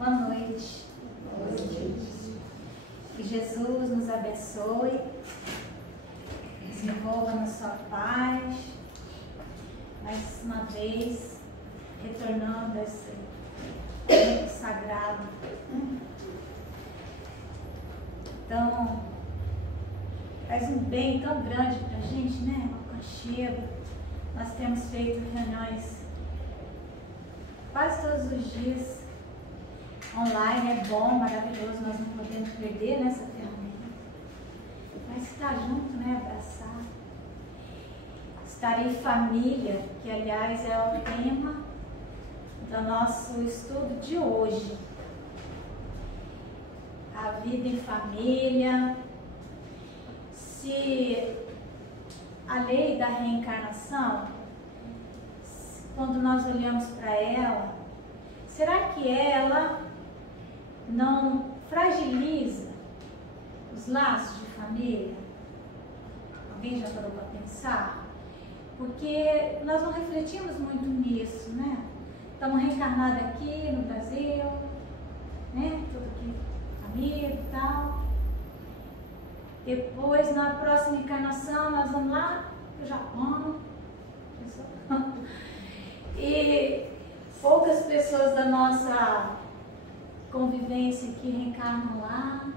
Boa noite. Boa noite. Que Jesus nos abençoe, nos envolva na sua paz, mais uma vez, retornando a esse tempo sagrado. Então, faz um bem tão grande para a gente, né? O aconchego. Nós temos feito reuniões quase todos os dias. Online é bom, maravilhoso, nós não podemos perder nessa ferramenta. Mas estar junto, né? Abraçar. Estar em família, que aliás é o tema do nosso estudo de hoje. A vida em família. Se a lei da reencarnação, quando nós olhamos para ela, será que ela não fragiliza os laços de família? Alguém já parou para pensar? Porque nós não refletimos muito nisso, né? Estamos reencarnados aqui no Brasil, né? Tudo aqui, amigo e tal. Depois, na próxima encarnação, nós vamos lá para o Japão. E poucas pessoas da nossa convivência aqui reencarnam lá.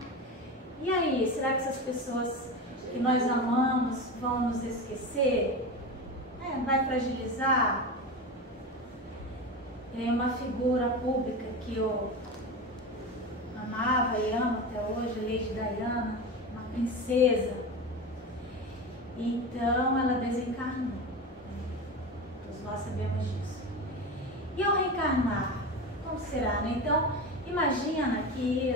E aí, será que essas pessoas que nós amamos vão nos esquecer? Vai fragilizar? É uma figura pública que eu amava e amo até hoje, Lady Diana, uma princesa. Então, ela desencarnou. Todos nós sabemos disso. E ao reencarnar, como será, né? Então, imagina que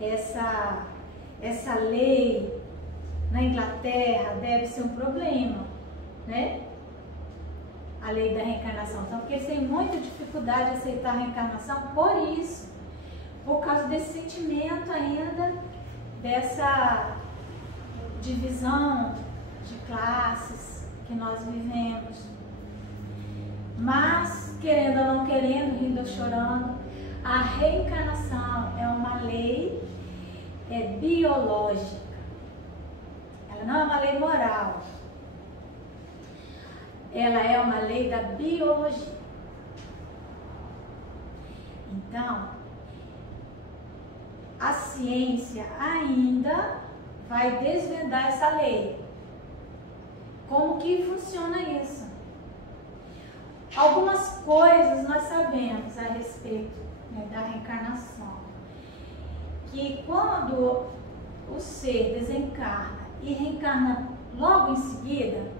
essa lei na Inglaterra deve ser um problema, né? A lei da reencarnação. Então, porque eles têm muita dificuldade de aceitar a reencarnação por isso, por causa desse sentimento ainda, dessa divisão de classes que nós vivemos. Mas, querendo ou não querendo, rindo ou chorando, a reencarnação é uma lei biológica. Ela não é uma lei moral. Ela é uma lei da biologia. Então, a ciência ainda vai desvendar essa lei. Como que funciona isso? Algumas coisas nós sabemos a respeito, né, da reencarnação. Que quando o ser desencarna e reencarna logo em seguida,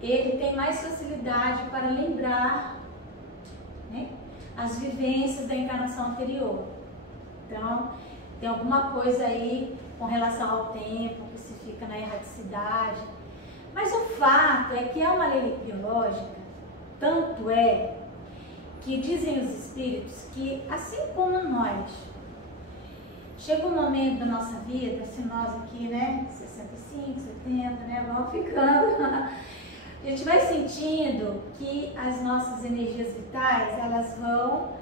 ele tem mais facilidade para lembrar, né, as vivências da encarnação anterior. Então, tem alguma coisa aí com relação ao tempo, que se fica na erraticidade. Mas o fato é que é uma lei biológica. Tanto é que dizem os espíritos que, assim como nós, chega um momento da nossa vida, se nós aqui, né, 65, 70, né, vamos ficando, a gente vai sentindo que as nossas energias vitais, elas vão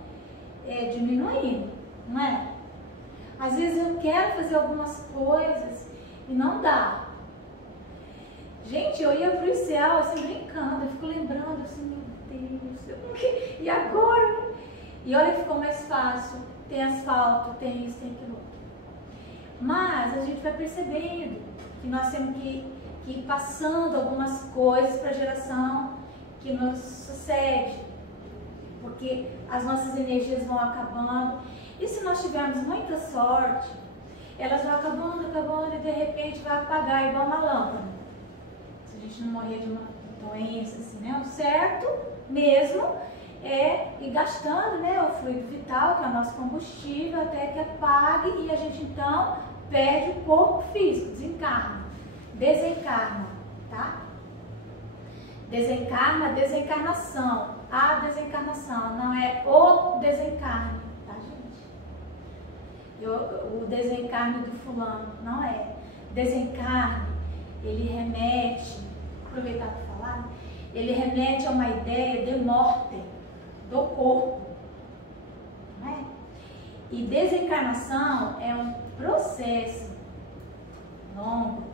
diminuindo, não é? Às vezes eu quero fazer algumas coisas e não dá. Gente, eu ia pro céu, assim, brincando, eu fico lembrando, assim, meu Deus, e agora? E olha que ficou mais fácil, tem asfalto, tem isso, tem aquilo. Mas a gente vai percebendo que nós temos que ir passando algumas coisas para a geração que nos sucede, porque as nossas energias vão acabando, e se nós tivermos muita sorte, elas vão acabando, e de repente vai apagar igual uma lâmpada. Se a gente não morrer de uma doença, assim, né? O certo mesmo é ir gastando, né, o fluido vital, que é o nosso combustível, até que apague e a gente então perde o corpo físico, desencarna, tá? Desencarna, desencarnação, a desencarnação, não é o desencarne, tá, gente? O desencarne do fulano, não é. Desencarne, ele remete, aproveitar para falar, ele remete a uma ideia de morte do corpo. E desencarnação é um processo longo,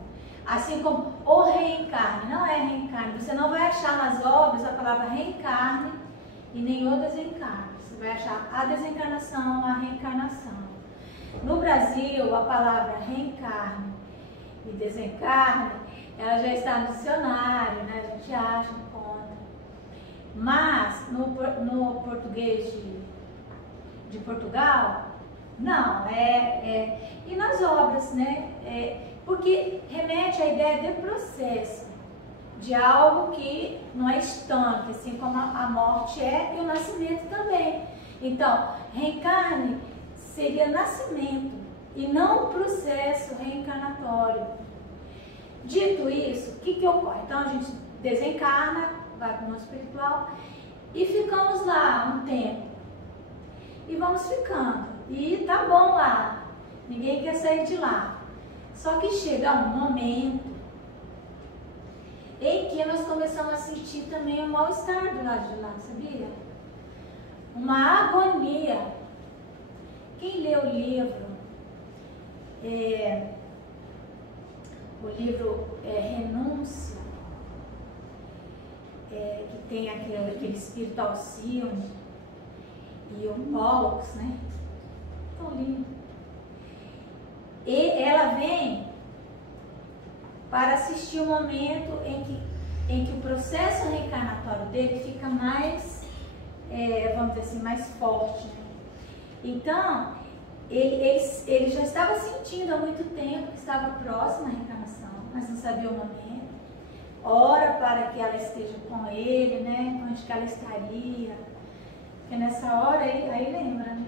assim como o reencarne, não é reencarne. Você não vai achar nas obras a palavra reencarne e nem o desencarne. Você vai achar a desencarnação, a reencarnação. No Brasil, a palavra reencarne e desencarne, ela já está no dicionário, né? A gente acha, encontra. Mas no português de Portugal, não, e nas obras, né? Porque remete à ideia de processo, de algo que não é estanque, assim como a morte é e o nascimento também. Então, reencarne seria nascimento e não processo reencarnatório. Dito isso, o que ocorre? Então, a gente desencarna, vai para o mundo espiritual e ficamos lá um tempo. E vamos ficando. E tá bom lá. Ninguém quer sair de lá. Só que chega um momento em que nós começamos a sentir também um mal-estar do lado de lá, sabia? Uma agonia. Quem lê o livro, Renúncia, que tem aquele espírito Alcione e o Pollux, né? Tão lindo. E ela vem para assistir o momento em que o processo reencarnatório dele fica mais, vamos dizer assim, mais forte. Né? Então, ele já estava sentindo há muito tempo que estava próximo à reencarnação, mas não sabia o momento. Ora para que ela esteja com ele, né? Onde que ela estaria. Porque nessa hora aí lembra, né?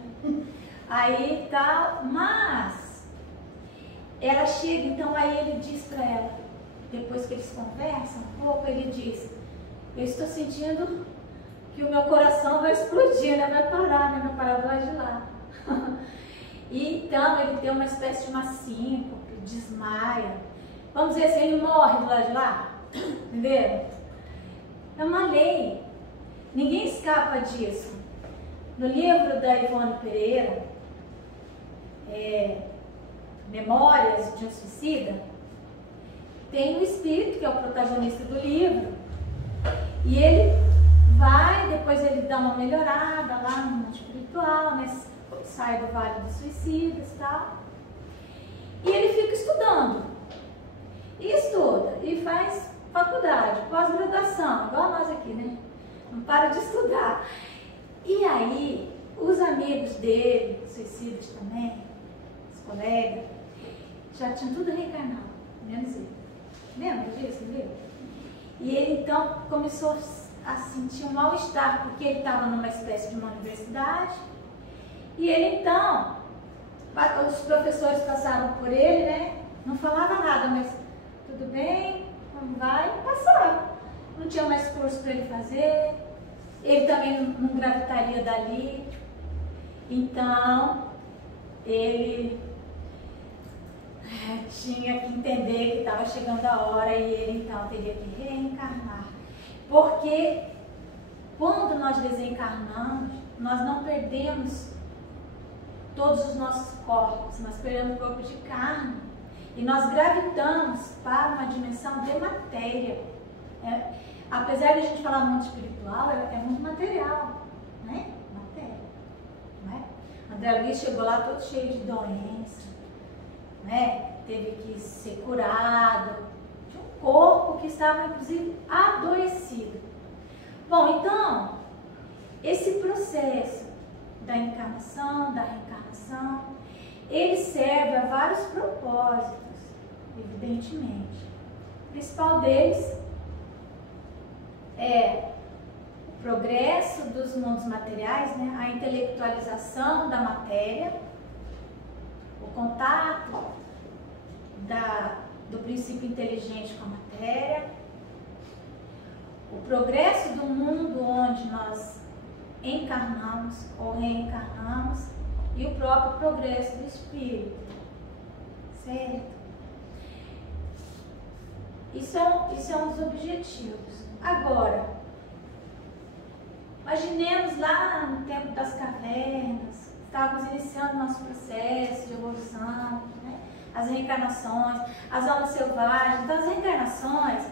Aí tá, mas ela chega, então aí ele diz para ela, depois que eles conversam um pouco, ele diz: eu estou sentindo que o meu coração vai explodir, né? Vai parar, né? Vai parar do lado de lá. E então ele tem uma espécie de uma síncope, desmaia. Vamos dizer assim, ele morre do lado de lá. Entendeu? É uma lei. Ninguém escapa disso. No livro da Ivone Pereira, Memórias de um Suicida, tem um espírito que é o protagonista do livro. E ele vai, depois ele dá uma melhorada lá no mundo espiritual, né? Sai do Vale dos Suicidas e tal. E ele fica estudando. E estuda. E faz faculdade, pós-graduação, igual nós aqui, né? Não para de estudar. E aí, os amigos dele, suicidas também, os colegas, já tinham tudo reencarnado, menos ele. Lembra disso, viu? E ele então começou a sentir um mal-estar, porque ele estava numa espécie de uma universidade. E ele então, os professores passavam por ele, né? Não falava nada, mas tudo bem, como vai? Passava. Não tinha mais curso para ele fazer. Ele também não gravitaria dali. Então, ele tinha que entender que estava chegando a hora e ele então teria que reencarnar. Porque quando nós desencarnamos, nós não perdemos todos os nossos corpos, nós perdemos o corpo de carne e nós gravitamos para uma dimensão de matéria. Apesar de a gente falar muito espiritual, é muito material, né? Matéria, né? André Luiz chegou lá todo cheio de doença, né? Teve que ser curado de um corpo que estava inclusive adoecido. Bom, então esse processo da encarnação, da reencarnação, ele serve a vários propósitos, evidentemente. O principal deles é o progresso dos mundos materiais, né? A intelectualização da matéria, o contato do princípio inteligente com a matéria, o progresso do mundo onde nós encarnamos ou reencarnamos e o próprio progresso do espírito, certo? Isso é um dos objetivos. Agora, imaginemos lá no tempo das cavernas, estávamos iniciando nosso processo de evolução, né? As reencarnações, as almas selvagens. Então, as reencarnações,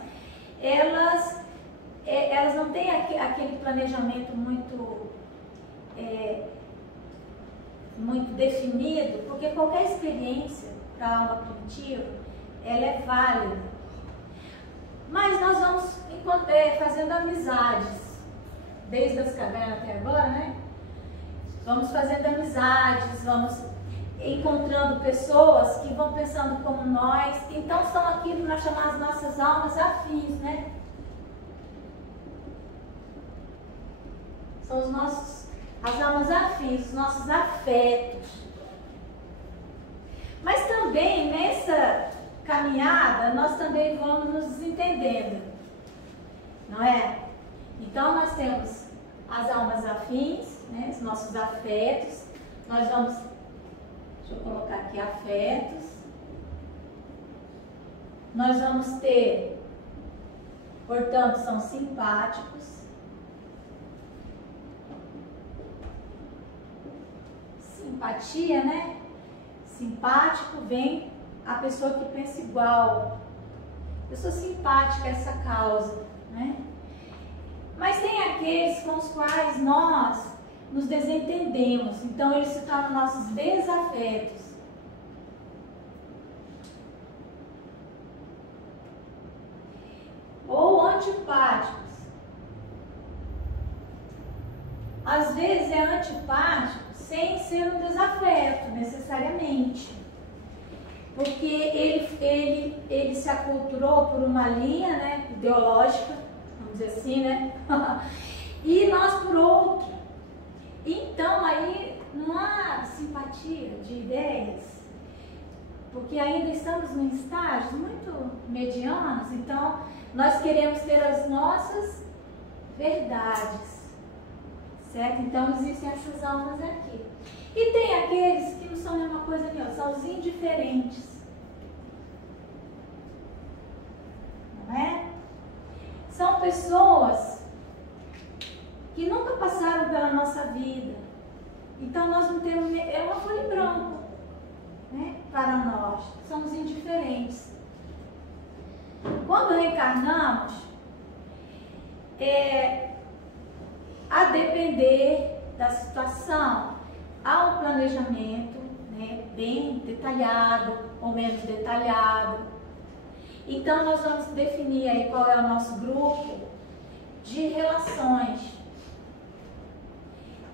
elas não têm aquele planejamento muito definido, porque qualquer experiência para a alma primitiva, ela é válida. Mas nós vamos fazendo amizades, desde as cavernas até agora, né? Vamos fazendo amizades, vamos encontrando pessoas que vão pensando como nós. Então são aquilo que nós chamamos as nossas almas afins, né? São as almas afins, os nossos afetos. Mas também nessa caminhada nós também vamos nos desentendendo, não é? Então nós temos as almas afins, né, os nossos afetos. Nós vamos, deixa eu colocar aqui, afetos. Nós vamos ter, portanto, são simpáticos. Simpatia, né? Simpático vem a pessoa que pensa igual. Eu sou simpática a essa causa, né? Mas tem aqueles com os quais nós nos desentendemos, então eles se tornam nossos desafetos. Ou antipáticos. Às vezes é antipático sem ser um desafeto, necessariamente. Porque ele se aculturou por uma linha, né, ideológica, vamos dizer assim, né? E nós por outra. Então aí não há simpatia de ideias, porque ainda estamos em estágios muito medianos, então nós queremos ter as nossas verdades, certo? Então existem essas almas aqui. E tem aqueles que não são a mesma coisa nem outra, são os indiferentes, não é? São pessoas que nunca passaram pela nossa vida. Então nós não temos, é uma folha em branco, né, para nós. Somos indiferentes. Quando reencarnamos, a depender da situação, há um planejamento, né, bem detalhado ou menos detalhado. Então nós vamos definir aí qual é o nosso grupo de relações.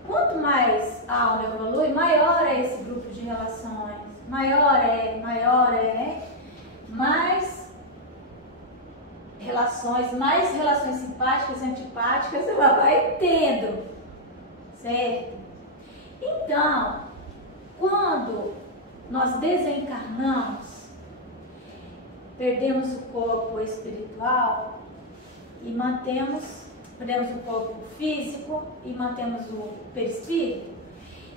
Quanto mais a alma evolui, maior é esse grupo de relações. Maior é, mais relações simpáticas e antipáticas ela vai tendo, certo? Então, quando nós desencarnamos, perdemos o corpo espiritual e perdemos o corpo físico e mantemos o perispírito,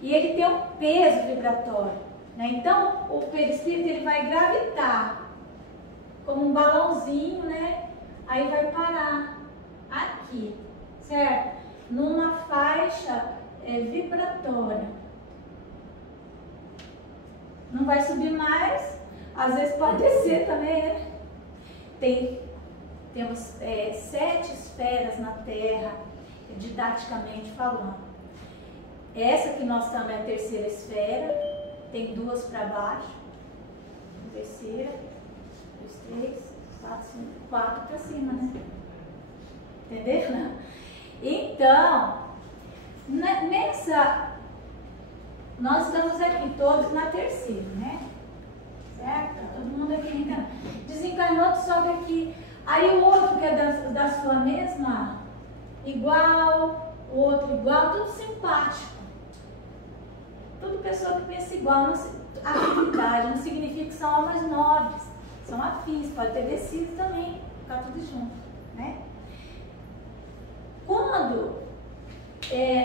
e ele tem um peso vibratório, né? Então o perispírito ele vai gravitar como um balãozinho, né? Aí vai parar aqui, certo? Numa faixa vibratória. Não vai subir mais, às vezes pode descer também, né? Temos 7 esferas na Terra, didaticamente falando. Essa que nós estamos é a terceira esfera, tem 2 para baixo, terceira, 2, 3, 4, 5, 4 para cima, né? Entendeu? Então, nós estamos aqui todos na terceira, né? Certo? Todo mundo aqui reencarnando. Desencarnou, sobe aqui. Aí o outro que é da sua mesma, igual, o outro igual, tudo simpático. Tudo pessoa que pensa igual. Afinidade não significa que são almas nobres, são afins, pode ter descido também, ficar tudo junto, né? Quando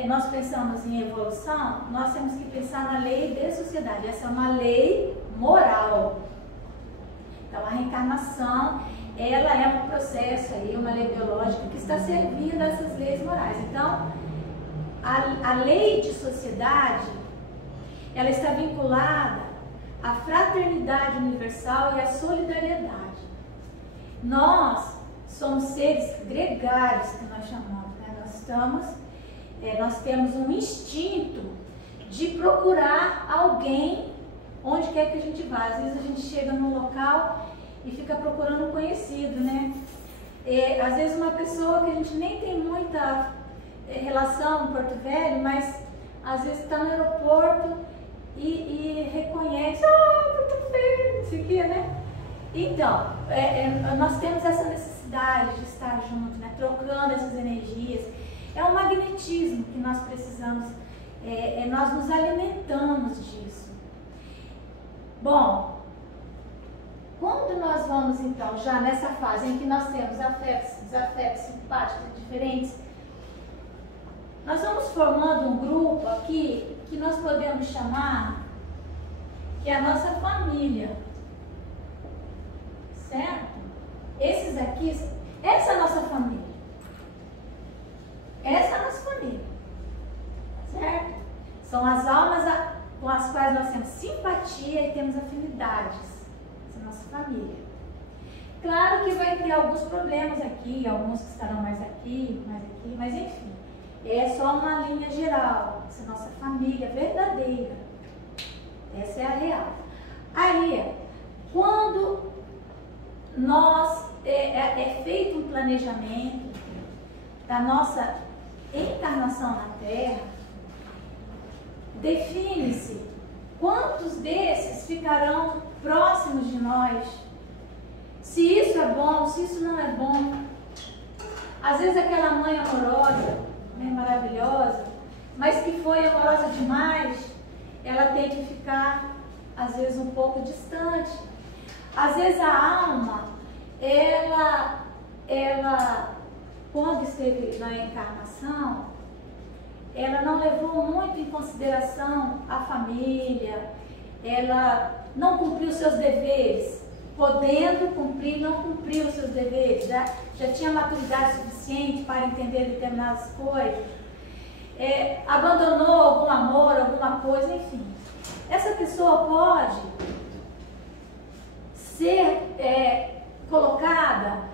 nós pensamos em evolução, nós temos que pensar na lei de sociedade. Essa é uma lei moral. Então a reencarnação, ela é um processo aí, uma lei biológica que está servindo a essas leis morais. Então, a lei de sociedade ela está vinculada à fraternidade universal e à solidariedade. Nós somos seres gregários, que nós chamamos, né? Nós temos um instinto de procurar alguém onde quer que a gente vá. Às vezes a gente chega num local e fica procurando um conhecido, né? Às vezes uma pessoa que a gente nem tem muita relação no Porto Velho, mas às vezes está no aeroporto e reconhece, Porto Velho, isso aqui, né? Então, nós temos essa necessidade de estar juntos, né? Trocando essas energias. É um magnetismo que nós precisamos, nós nos alimentamos disso. Bom, quando nós vamos então, já nessa fase em que nós temos afetos, desafetos, simpáticos e diferentes, nós vamos formando um grupo aqui que nós podemos chamar que é a nossa família, certo? Esses aqui, essa é a nossa família. Essa é a nossa família, certo? São as almas com as quais nós temos simpatia e temos afinidades. Essa é a nossa família. Claro que vai ter alguns problemas aqui, alguns que estarão mais aqui, mas enfim, é só uma linha geral. Essa é a nossa família verdadeira. Essa é a real. Aí, quando nós é feito um planejamento da nossa encarnação na Terra, define-se quantos desses ficarão próximos de nós, se isso é bom, se isso não é bom. Às vezes aquela mãe amorosa, né, maravilhosa, mas que foi amorosa demais, ela tem que ficar às vezes um pouco distante. Às vezes a alma, ela quando esteve na encarnação, ela não levou muito em consideração a família, ela não cumpriu seus deveres, podendo cumprir, não cumpriu os seus deveres, já tinha maturidade suficiente para entender determinadas coisas, abandonou algum amor, alguma coisa, enfim. Essa pessoa pode ser colocada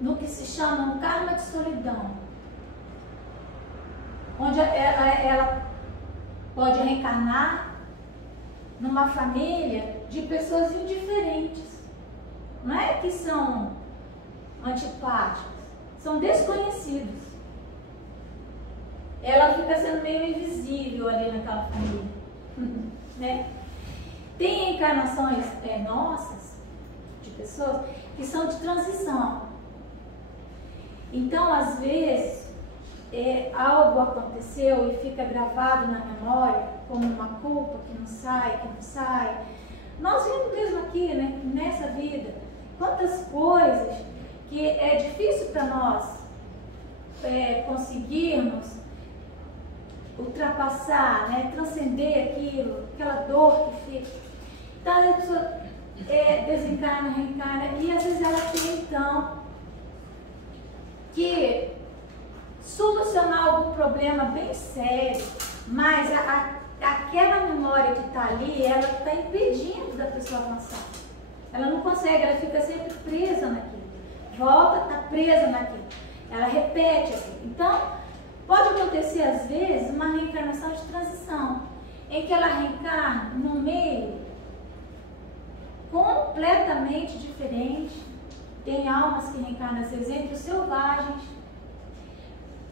no que se chama um karma de solidão, onde ela pode reencarnar numa família de pessoas indiferentes. Não é que são antipáticos, são desconhecidos. Ela fica sendo meio invisível ali naquela família, né? Tem encarnações nossas, de pessoas, que são de transição. Então, às vezes, algo aconteceu e fica gravado na memória, como uma culpa que não sai. Nós vimos mesmo aqui, né, nessa vida, quantas coisas que é difícil para nós conseguirmos ultrapassar, né, transcender aquilo, aquela dor que fica. Então, a pessoa desencarna, reencarna, e às vezes ela tem, então, que solucionar algum problema bem sério, mas aquela memória que está ali, ela está impedindo da pessoa avançar. Ela não consegue, ela fica sempre presa naquilo. Volta, está presa naquilo. Ela repete aquilo. Então, pode acontecer, às vezes, uma reencarnação de transição, em que ela reencarna num meio completamente diferente. Tem almas que reencarnam, às vezes, entre os selvagens.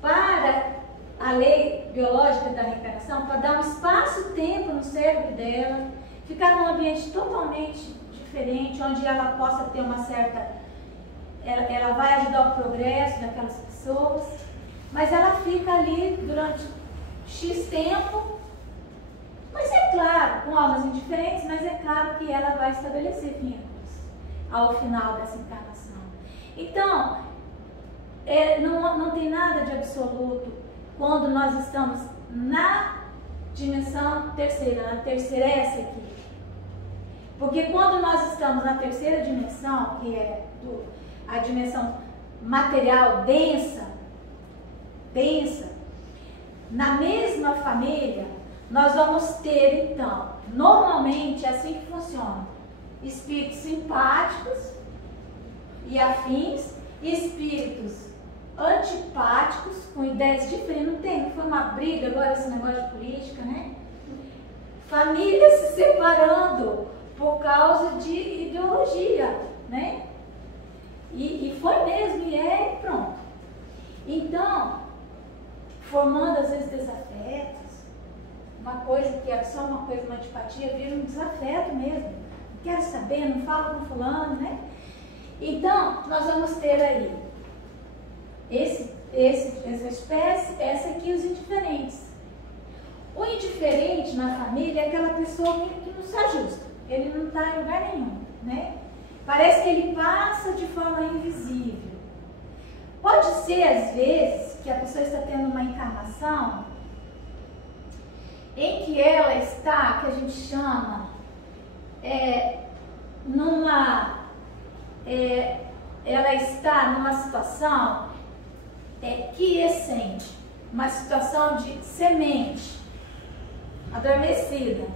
Para a lei biológica da reencarnação, para dar um espaço-tempo no cérebro dela, ficar num ambiente totalmente diferente, onde ela possa ter uma certa... Ela vai ajudar o progresso daquelas pessoas, mas ela fica ali durante X tempo, mas é claro, com almas indiferentes, mas é claro que ela vai estabelecer vínculos ao final dessa encarnação. Então, não tem nada de absoluto quando nós estamos na dimensão terceira, na terceira essa aqui. Porque quando nós estamos na terceira dimensão, que é a dimensão material densa, na mesma família, nós vamos ter, então, normalmente é assim que funciona: espíritos simpáticos e afins, espíritos antipáticos, com ideias diferentes. Não foi uma briga agora esse negócio de política, né? Famílias se separando por causa de ideologia, né? E foi mesmo, e é, e pronto. Então, formando às vezes desafetos, uma coisa que é só uma coisa, uma antipatia, vira um desafeto mesmo. Não quero saber, não falo com fulano, né? Então, nós vamos ter aí essa espécie, essa aqui, os indiferentes. O indiferente na família é aquela pessoa que não se ajusta, ele não está em lugar nenhum, né? Parece que ele passa de forma invisível. Pode ser, às vezes, que a pessoa está tendo uma encarnação em que ela está, que a gente chama, ela está numa situação quiescente, uma situação de semente adormecida.